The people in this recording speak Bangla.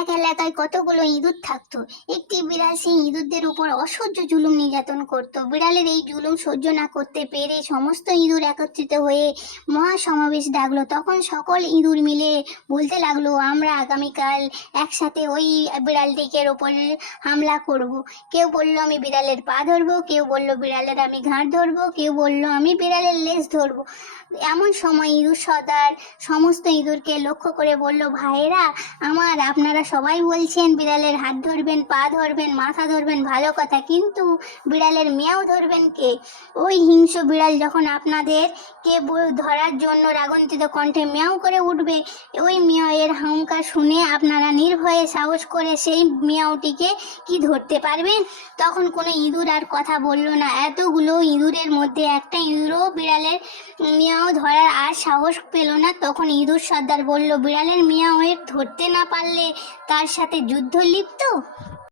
এক এলাকায় কতগুলো ইঁদুর থাকতো? একটি বিড়াল সেই ইঁদুরদের উপর অসহ্য জুলুম নির্যাতন করত। বিড়ালের এই জুলুম সহ্য না করতে পেরে সমস্ত ইঁদুর একত্রিত হয়ে মহা সমাবেশ ডাকলো। তখন সকল ইঁদুর মিলে বলতে লাগল, আমরা আগামীকাল একসাথে ওই বিড়ালটিকের ওপরে হামলা করব। কেউ বলল, আমি বিড়ালের পা ধরবো। কেউ বলল, বিড়ালের আমি ঘাড় ধরবো। কেউ বলল, আমি বিড়ালের লেজ ধরবো। এমন সময় ইঁদুর সর্দার সমস্ত ইঁদুরকে লক্ষ্য করে বলল, ভাইয়েরা, আমার আপনারা সবাই বলছেন, বিড়ালের হাত ধরবেন, পা ধরবেন, মাথা ধরবেন, ভালো কথা। কিন্তু বিড়ালের মেয়াও ধরবেন কে? ওই হিংস্র বিড়াল যখন আপনাদের কে ধরার জন্য রাগন্তিত কণ্ঠে মেয়াও করে উঠবে, ওই মেয়ের হুঙ্কার শুনে আপনারা নির্ভয়ে সাহস করে সেই মেয়াওটিকে কি ধরতে পারবেন? তখন কোনো ইঁদুর আর কথা বলল না। এতগুলো ইঁদুরের মধ্যে একটা ইঁদুরও বিড়ালের মিয়াও ধরার আর সাহস পেল না। তখন ইঁদুর সর্দার বলল, বিড়ালের মিয়াও এর ধরতে না পারলে তার সাথে যুদ্ধ লিপ্ত?